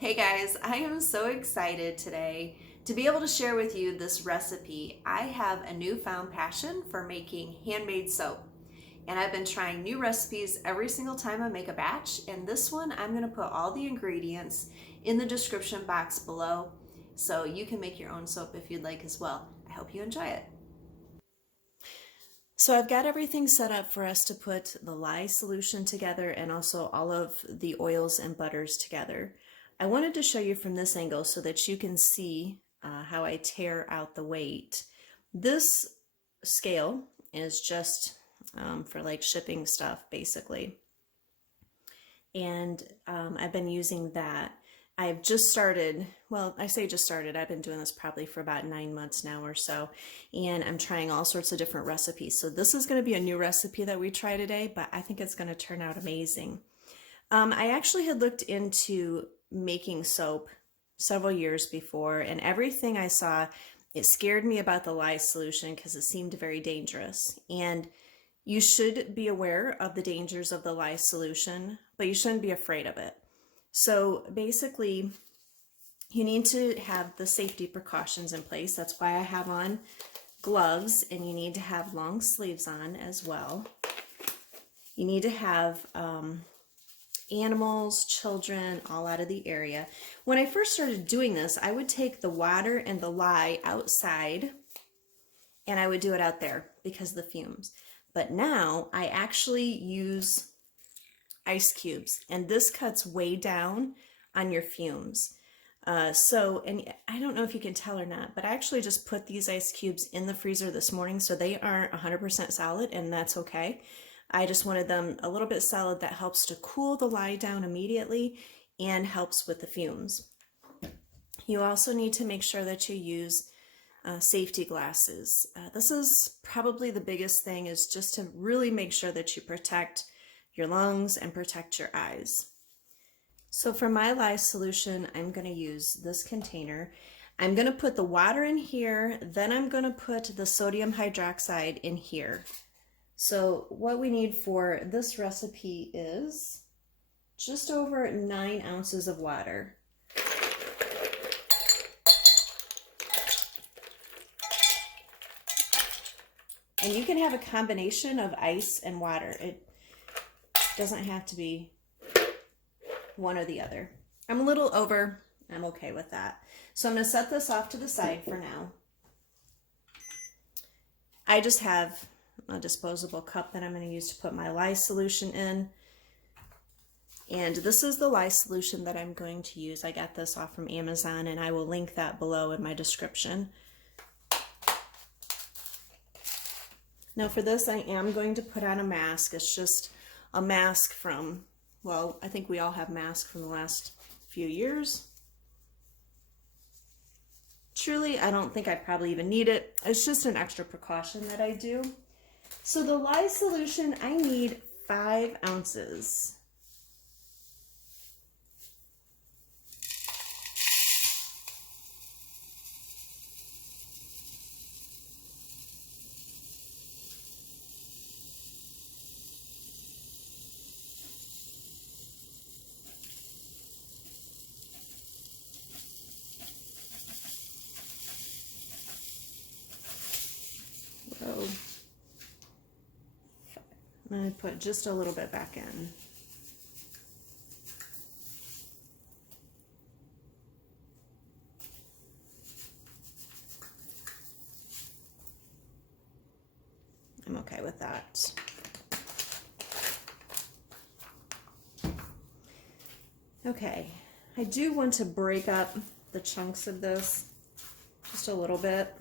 Hey guys, I am so excited today to be able to share with you this recipe. I have a newfound passion for making handmade soap, and I've been trying new recipes every single time I make a batch, and this one I'm going to put all the ingredients in the description box below so you can make your own soap if you'd like as well. I hope you enjoy it. So I've got everything set up for us to put the lye solution together and also all of the oils and butters together. I wanted to show you from this angle so that you can see how I tear out the weight. This scale is just for like shipping stuff basically. And I've been using that. I've just started, well, I say just started, I've been doing this probably for about 9 months now or so, and I'm trying all sorts of different recipes. So this is going to be a new recipe that we try today, but I think it's going to turn out amazing. I actually had looked into making soap several years before, and everything I saw, it scared me about the lye solution because it seemed very dangerous. And you should be aware of the dangers of the lye solution, but you shouldn't be afraid of it. So basically, you need to have the safety precautions in place. That's why I have on gloves, and you need to have long sleeves on as well. You need to have animals, children, all out of the area. When I first started doing this, I would take the water and the lye outside, and I would do it out there because of the fumes. But now I actually use ice cubes, and this cuts way down on your fumes. And I don't know if you can tell or not, but I actually just put these ice cubes in the freezer this morning, so they aren't 100% solid, and that's okay. I just wanted them a little bit solid. That helps to cool the lye down immediately and helps with the fumes. You also need to make sure that you use safety glasses. This is probably the biggest thing, is just to really make sure that you protect your lungs and protect your eyes. So for my lye solution, I'm going to use this container. I'm going to put the water in here, then I'm going to put the sodium hydroxide in here. So what we need for this recipe is just over 9 ounces of water. And you can have a combination of ice and water. It doesn't have to be one or the other. I'm a little over. I'm okay with that. So I'm going to set this off to the side for now. I just have a disposable cup that I'm going to use to put my lye solution in. And this is the lye solution that I'm going to use. I got this off from Amazon, and I will link that below in my description. Now for this, I am going to put on a mask. It's just a mask from, well, I think we all have masks from the last few years. Truly, I don't think I probably even need it. It's just an extra precaution that I do. So the lye solution, I need 5 ounces. Whoa. I'm going to put just a little bit back in. I'm okay with that. Okay, I do want to break up the chunks of this just a little bit.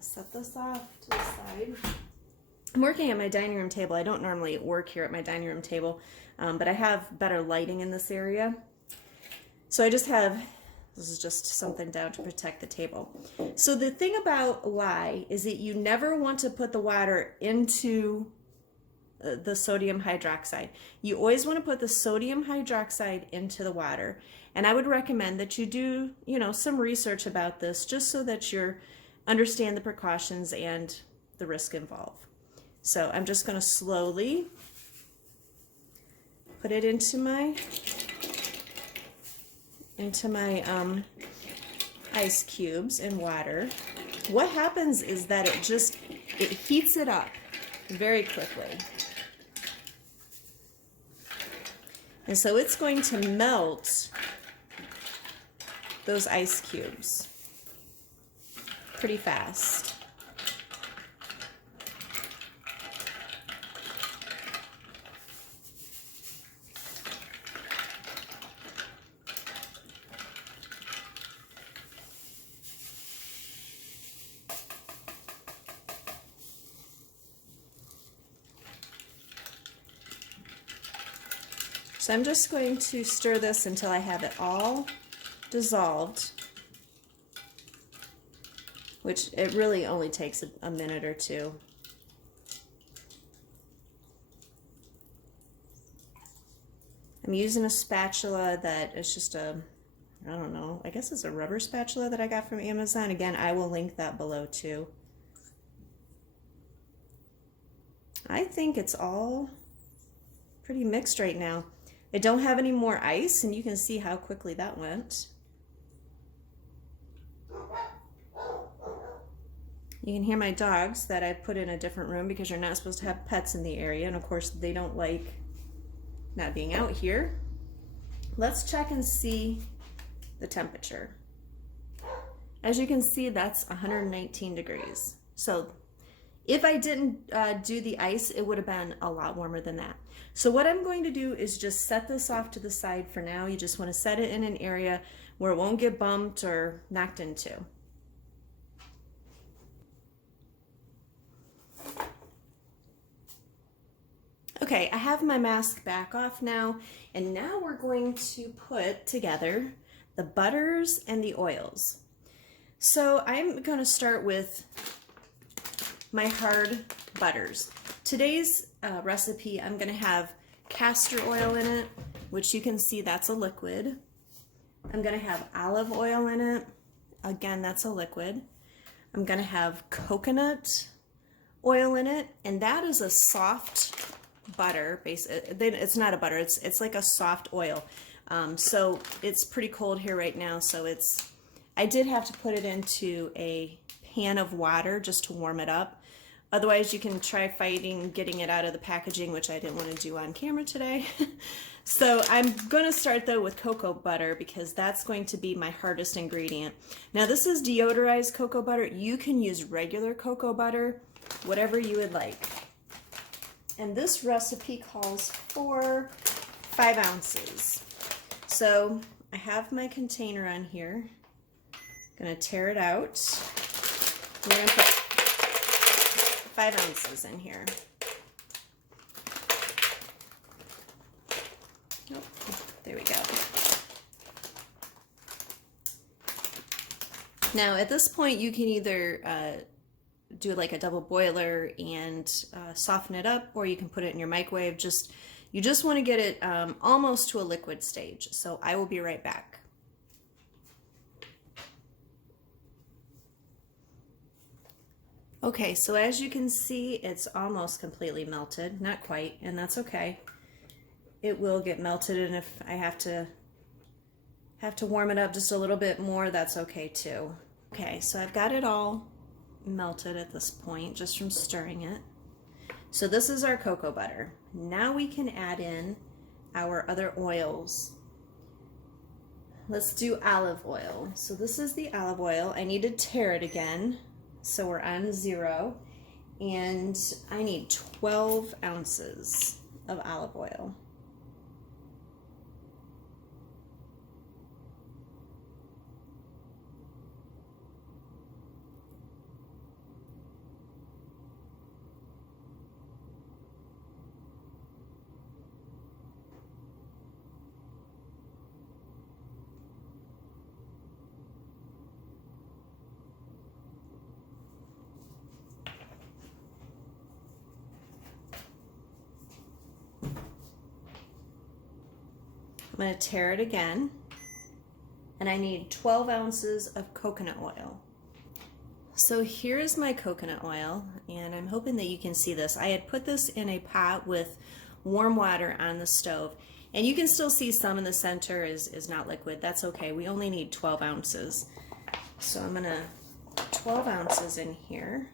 Set this off to the side. I'm working at my dining room table. I don't normally work here at my dining room table, but I have better lighting in this area. So I just have, this is just something down to protect the table. So the thing about lye is that you never want to put the water into the sodium hydroxide. You always want to put the sodium hydroxide into the water. And I would recommend that you do, some research about this just so that you understand the precautions and the risk involved. So I'm just going to slowly put it into my ice cubes and water. What happens is that it heats it up very quickly. And so it's going to melt those ice cubes pretty fast. So I'm just going to stir this until I have it all dissolved, which it really only takes a minute or two. I'm using a spatula that is just I don't know, I guess it's a rubber spatula that I got from Amazon. Again, I will link that below too. I think it's all pretty mixed right now. I don't have any more ice, and you can see how quickly that went. You can hear my dogs that I put in a different room because you're not supposed to have pets in the area, and of course they don't like not being out here. Let's check and see the temperature. As you can see, that's 119 degrees. So if I didn't do the ice, it would have been a lot warmer than that. So what I'm going to do is just set this off to the side for now. You just want to set it in an area where it won't get bumped or knocked into. Okay, I have my mask back off now, and now we're going to put together the butters and the oils. So I'm going to start with my hard butters. Today's recipe, I'm going to have castor oil in it, which you can see that's a liquid. I'm going to have olive oil in it. Again, that's a liquid. I'm going to have coconut oil in it, and that is a soft butter. It's not a butter, it's like a soft oil. So it's pretty cold here right now, so I did have to put it into a pan of water just to warm it up. Otherwise, you can try fighting getting it out of the packaging, which I didn't want to do on camera today. So I'm going to start though with cocoa butter because that's going to be my hardest ingredient. Now this is deodorized cocoa butter. You can use regular cocoa butter, whatever you would like. And this recipe calls for 5 ounces. So I have my container on here. I'm going to tear it out. We're going to put 5 ounces in here. Oh, there we go. Now at this point you can either do like a double boiler and soften it up, or you can put it in your microwave. You just want to get it almost to a liquid stage. So I will be right back. Okay, so as you can see, it's almost completely melted. Not quite, and that's okay. It will get melted, and if I have to warm it up just a little bit more, that's okay too. Okay, so I've got it all melted at this point just from stirring it. So this is our cocoa butter. Now we can add in our other oils. Let's do olive oil. So this is the olive oil. I need to tare it again. So we're on 0, and I need 12 ounces of olive oil. I'm going to tare it again. And I need 12 ounces of coconut oil. So here's my coconut oil, and I'm hoping that you can see this. I had put this in a pot with warm water on the stove, and you can still see some in the center is not liquid. That's okay. We only need 12 ounces. So I'm gonna 12 ounces in here.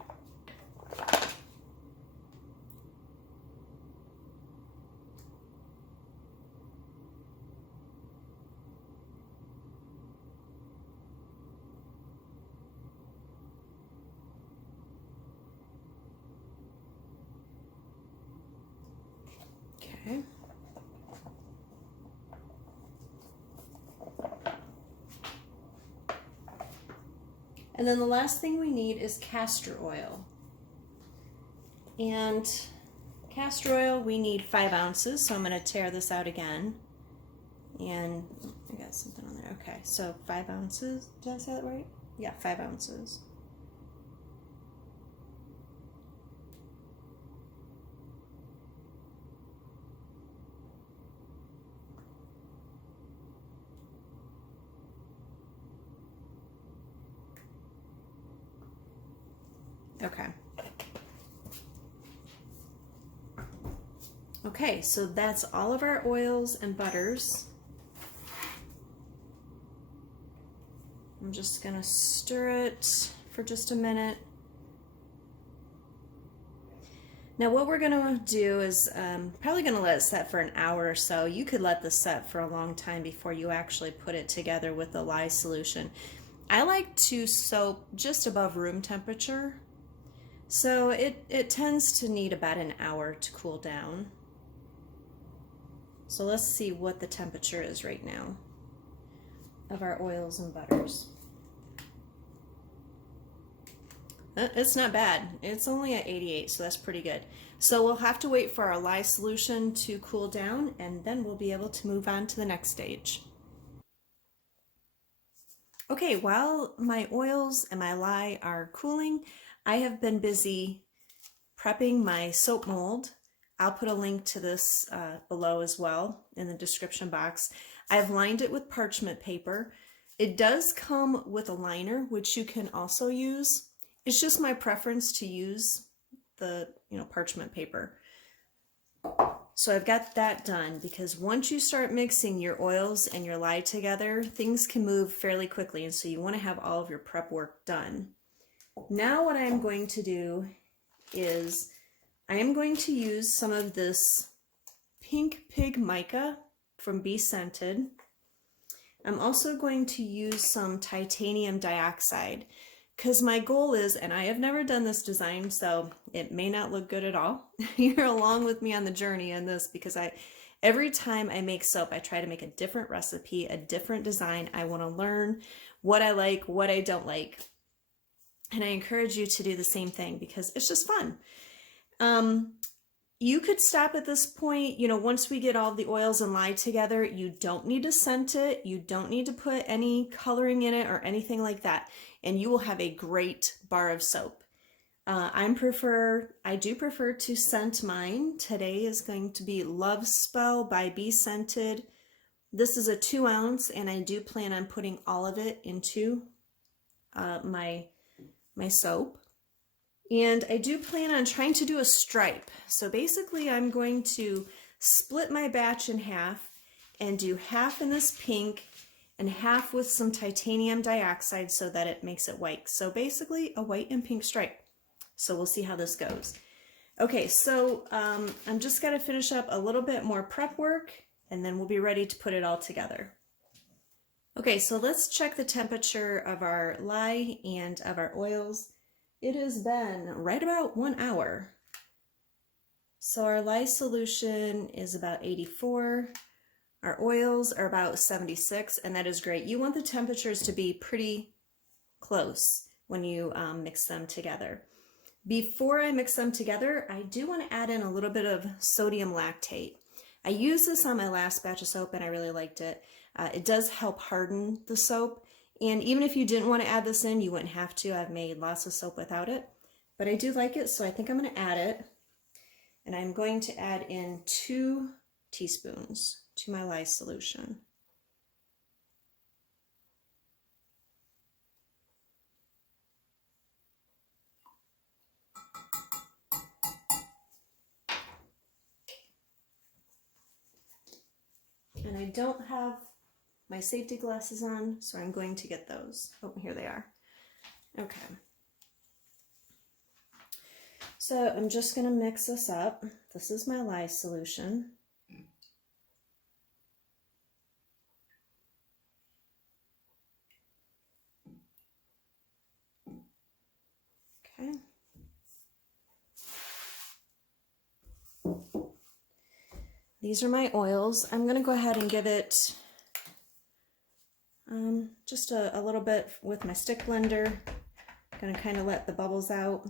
Okay. And then the last thing we need is castor oil. And castor oil, we need 5 ounces, so I'm going to tear this out again. And I got something on there. Okay, so 5 ounces. Did I say that right? Yeah, 5 ounces. Okay. Okay, so that's all of our oils and butters. I'm just gonna stir it for just a minute. Now what we're gonna do is probably gonna let it set for an hour or so. You could let this set for a long time before you actually put it together with the lye solution. I like to soak just above room temperature. So it tends to need about an hour to cool down. So let's see what the temperature is right now of our oils and butters. It's not bad. It's only at 88, so that's pretty good. So we'll have to wait for our lye solution to cool down, and then we'll be able to move on to the next stage. Okay, while my oils and my lye are cooling, I have been busy prepping my soap mold. I'll put a link to this below as well in the description box. I've lined it with parchment paper. It does come with a liner, which you can also use. It's just my preference to use the parchment paper. So I've got that done because once you start mixing your oils and your lye together, things can move fairly quickly, and so you want to have all of your prep work done. Now what I'm going to do is I am going to use some of this pink pig mica from Be Scented. I'm also going to use some titanium dioxide because my goal is, and I have never done this design, so it may not look good at all. You're along with me on the journey in this because every time I make soap, I try to make a different recipe, a different design. I want to learn what I like, what I don't like. And I encourage you to do the same thing because it's just fun. You could stop at this point. Once we get all the oils and lye together, you don't need to scent it. You don't need to put any coloring in it or anything like that. And you will have a great bar of soap. I do prefer to scent mine. Today is going to be Love Spell by Be Scented. This is a 2 ounce, and I do plan on putting all of it into my soap. And I do plan on trying to do a stripe. So basically I'm going to split my batch in half and do half in this pink and half with some titanium dioxide so that it makes it white. So basically a white and pink stripe. So we'll see how this goes. Okay, so I'm just going to finish up a little bit more prep work and then we'll be ready to put it all together. Okay, so let's check the temperature of our lye and of our oils. It has been right about 1 hour. So our lye solution is about 84. Our oils are about 76, and that is great. You want the temperatures to be pretty close when you mix them together. Before I mix them together, I do want to add in a little bit of sodium lactate. I used this on my last batch of soap and I really liked it. It does help harden the soap. And even if you didn't want to add this in, you wouldn't have to. I've made lots of soap without it. But I do like it, so I think I'm going to add it. And I'm going to add in 2 teaspoons. to my lye solution. And I don't have my safety glasses on, so I'm going to get those. Oh, here they are. Okay. So I'm just going to mix this up. This is my lye solution. Okay. These are my oils. I'm going to go ahead and give it just a little bit with my stick blender. I'm going to kind of let the bubbles out.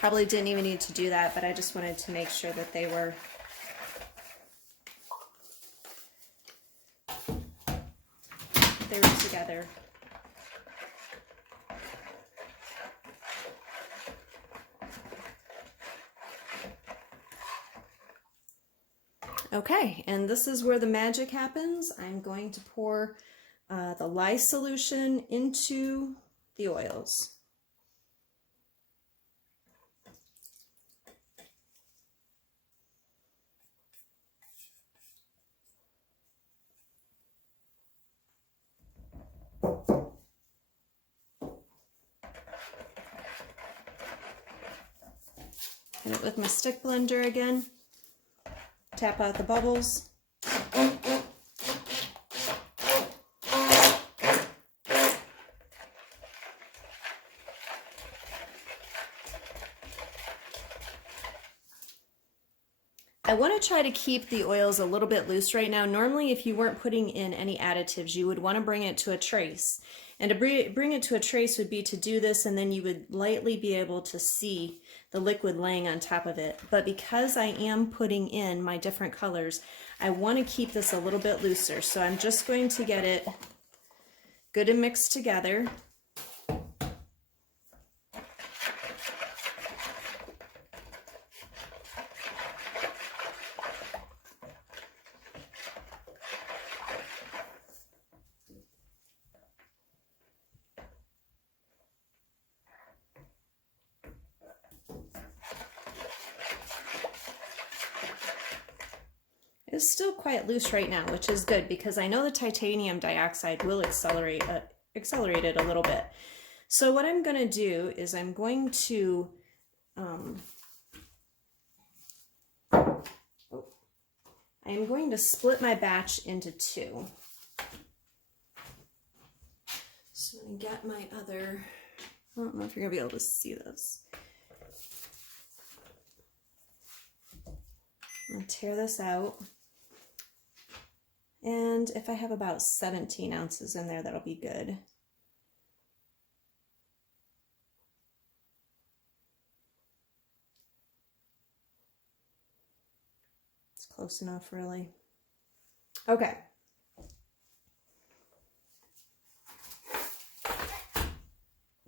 Probably didn't even need to do that, but I just wanted to make sure that they were together. Okay, and this is where the magic happens. I'm going to pour the lye solution into the oils. Hit it with my stick blender again. Tap out the bubbles. I want to try to keep the oils a little bit loose right now. Normally, if you weren't putting in any additives, you would want to bring it to a trace. And to bring it to a trace would be to do this, and then you would lightly be able to see the liquid laying on top of it. But because I am putting in my different colors, I want to keep this a little bit looser. So I'm just going to get it good and mixed together. It's still quite loose right now, which is good because I know the titanium dioxide will accelerate it a little bit. So what I'm going to do is I'm going to split my batch into two. So I'm going to get my other, I don't know if you're going to be able to see this. I'm going to tear this out. And if I have about 17 ounces in there, that'll be good. It's close enough, really. Okay.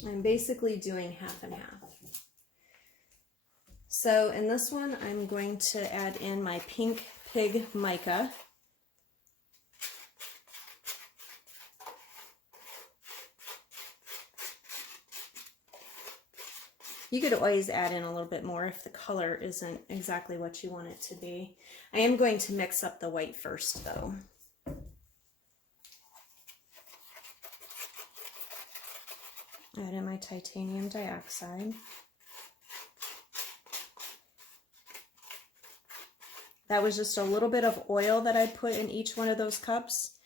I'm basically doing half and half. So in this one, I'm going to add in my pink pig mica. You could always add in a little bit more if the color isn't exactly what you want it to be. I am going to mix up the white first, though. Add in my titanium dioxide. That was just a little bit of oil that I put in each one of those cups.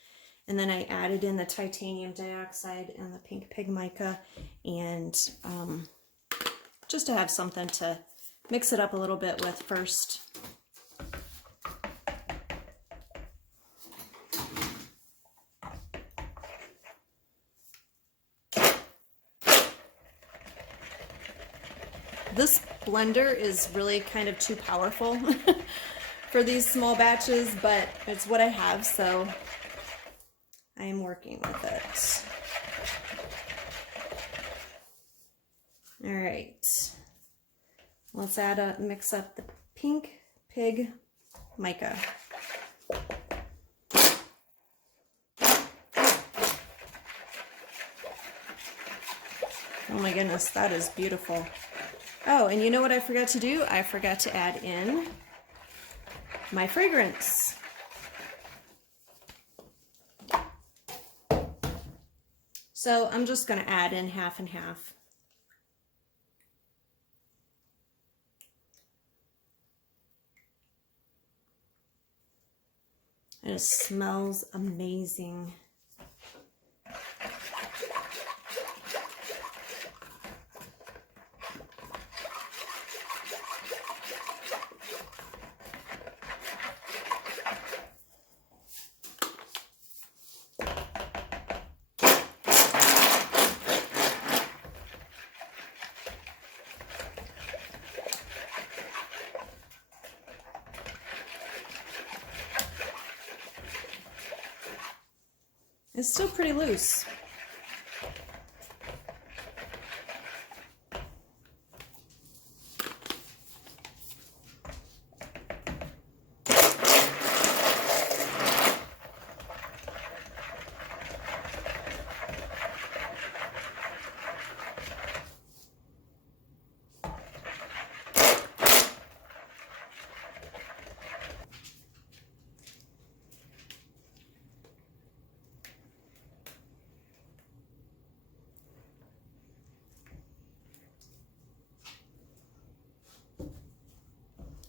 And then I added in the titanium dioxide and the pink pig mica, and just to have something to mix it up a little bit with first. This blender is really kind of too powerful for these small batches, but it's what I have, so I am working with it. All right, Let's mix up the pink pig mica. Oh my goodness, that is beautiful. Oh, and you know what I forgot to do? I forgot to add in my fragrance. So I'm just going to add in half and half. And it smells amazing. It's still pretty loose.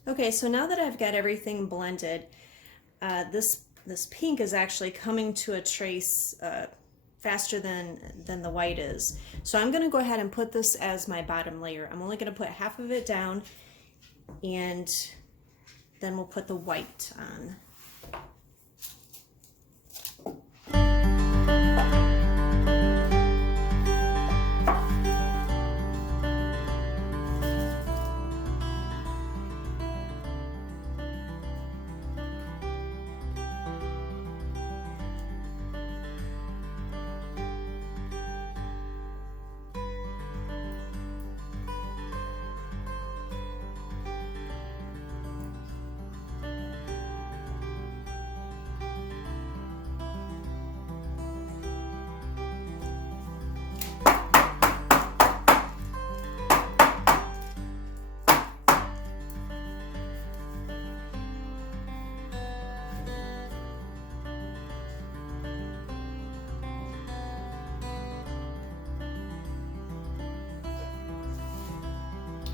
Okay, so now that I've got everything blended, this pink is actually coming to a trace faster than the white is. So I'm going to go ahead and put this as my bottom layer. I'm only going to put half of it down, and then we'll put the white on.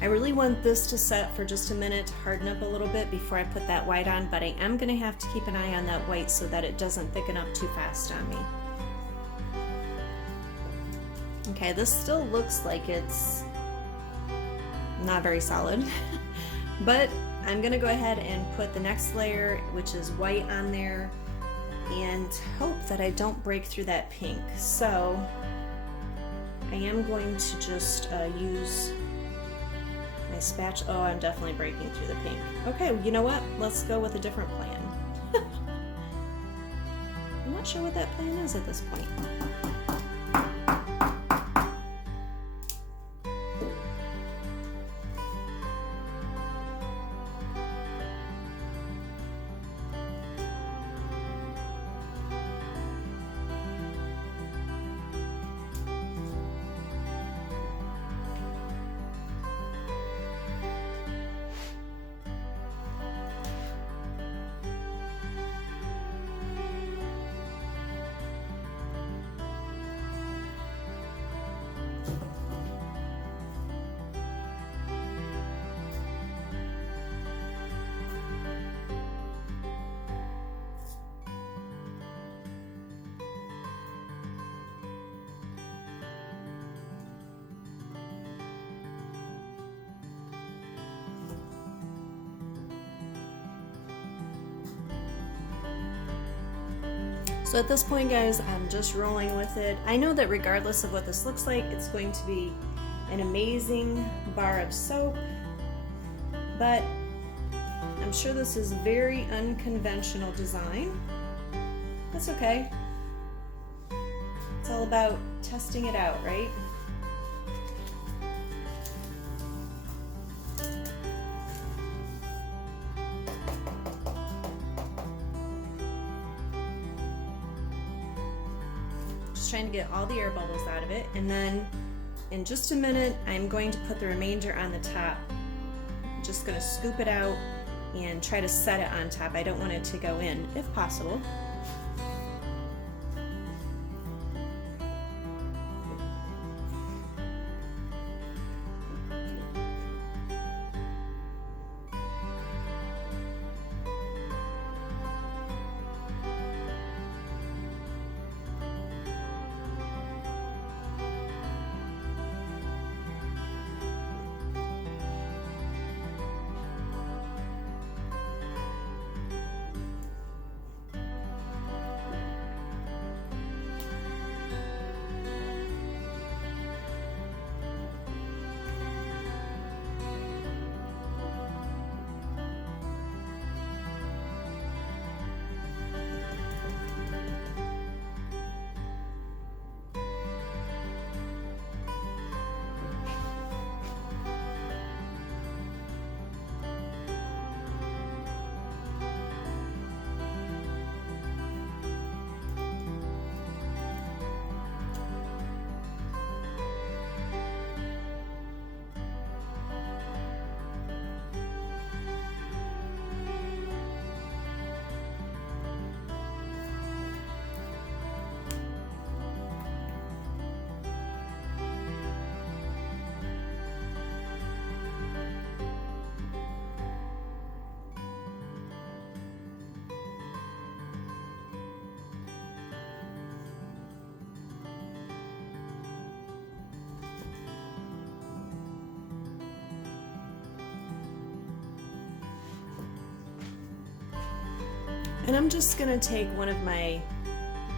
I really want this to set for just a minute to harden up a little bit before I put that white on, but I am going to have to keep an eye on that white so that it doesn't thicken up too fast on me. Okay, this still looks like it's not very solid, but I'm going to go ahead and put the next layer, which is white, on there and hope that I don't break through that pink. So I am going to just use my spatula. Oh, I'm definitely breaking through the pink. Okay, you know what? Let's go with a different plan. I'm not sure what that plan is at this point. So at this point, guys, I'm just rolling with it. I know that regardless of what this looks like, it's going to be an amazing bar of soap, but I'm sure this is very unconventional design. That's okay. It's all about testing it out, right? Just trying to get all the air bubbles out of it. And then in just a minute, I'm going to put the remainder on the top. I'm just gonna scoop it out and try to set it on top. I don't want it to go in, if possible. And I'm just gonna take one of my,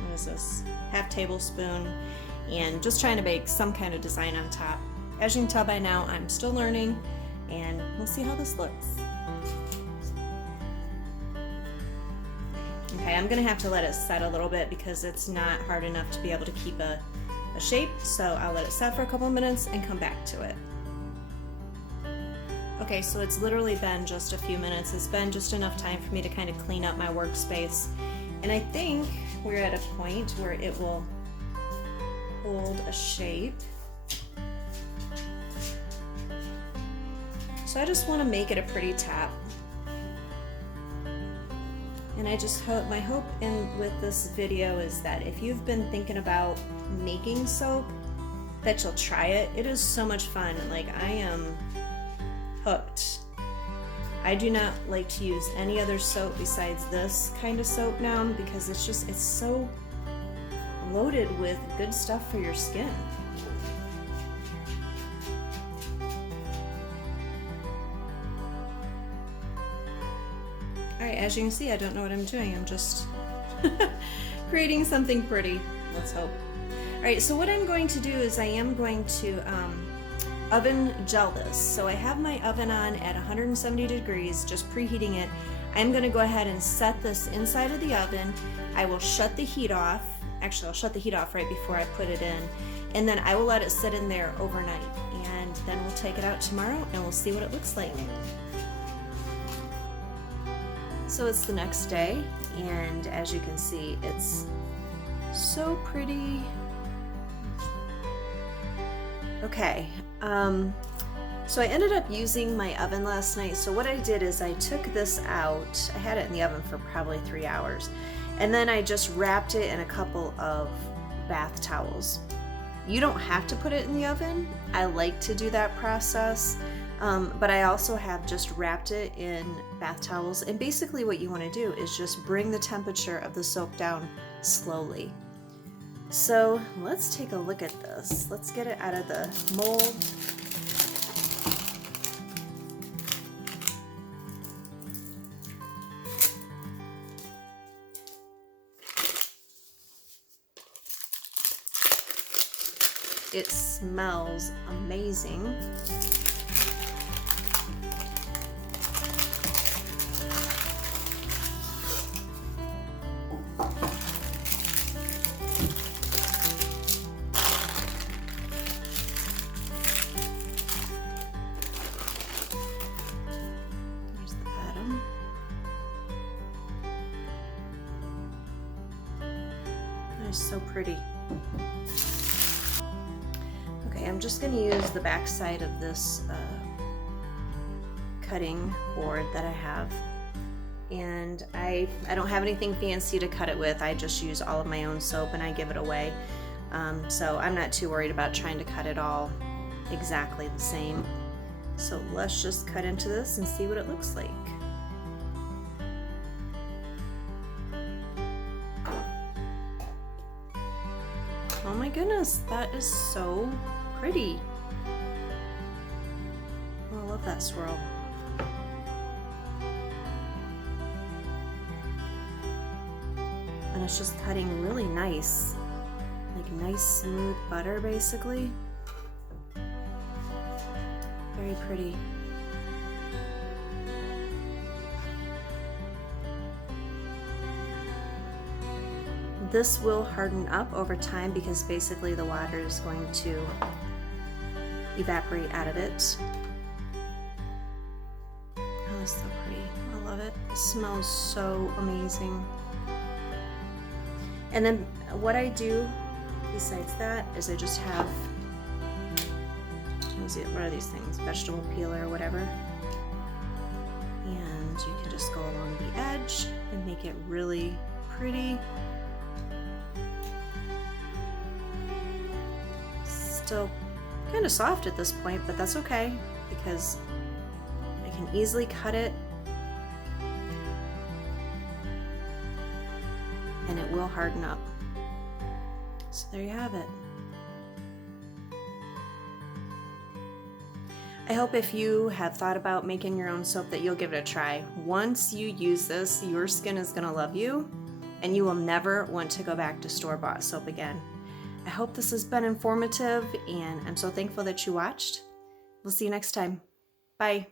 what is this, half tablespoon, and just trying to make some kind of design on top. As you can tell by now, I'm still learning, and we'll see how this looks. Okay, I'm gonna have to let it set a little bit because it's not hard enough to be able to keep a shape, so I'll let it set for a couple minutes and come back to it. Okay, so it's literally been just a few minutes. It's been just enough time for me to kind of clean up my workspace. And I think we're at a point where it will hold a shape. So I just want to make it a pretty top. And I just hope, my hope with this video is that if you've been thinking about making soap, that you'll try it. It is so much fun. Like, I am hooked. I do not like to use any other soap besides this kind of soap now because it's so loaded with good stuff for your skin. Alright, as you can see, I don't know what I'm doing. I'm just creating something pretty. Let's hope. Alright, so what I'm going to do is I am going to oven gel this. So I have my oven on at 170 degrees, just preheating it. I'm going to go ahead and set this inside of the oven. I will shut the heat off. Actually, I'll shut the heat off right before I put it in. And then I will let it sit in there overnight. And then we'll take it out tomorrow and we'll see what it looks like. So it's the next day, and as you can see, it's so pretty. Okay, so I ended up using my oven last night. So what I did is I took this out. I had it in the oven for probably 3 hours, and then I just wrapped it in a couple of bath towels. You don't have to put it in the oven. I like to do that process, but I also have just wrapped it in bath towels. And basically what you want to do is just bring the temperature of the soap down slowly. So let's take a look at this. Let's get it out of the mold. It smells amazing. There's the bottom. That is so pretty. Okay, I'm just going to use the back side of this cutting board that I have. And I don't have anything fancy to cut it with. I just use all of my own soap and I give it away. So I'm not too worried about trying to cut it all exactly the same. So let's just cut into this and see what it looks like. Oh my goodness, that is so pretty. Oh, I love that swirl. And it's just cutting really nice, like nice smooth butter basically. Very pretty. This will harden up over time because basically the water is going to evaporate out of it. Oh, it's so pretty. I love it. It smells so amazing. And then what I do besides that is I just have, what are these things? Vegetable peeler or whatever. And you can just go along the edge and make it really pretty. Still kind of soft at this point, but that's okay because I can easily cut it and it will harden up. So there you have it. I hope if you have thought about making your own soap that you'll give it a try. Once you use this, your skin is gonna love you and you will never want to go back to store-bought soap again. I hope this has been informative and I'm so thankful that you watched. We'll see you next time. Bye.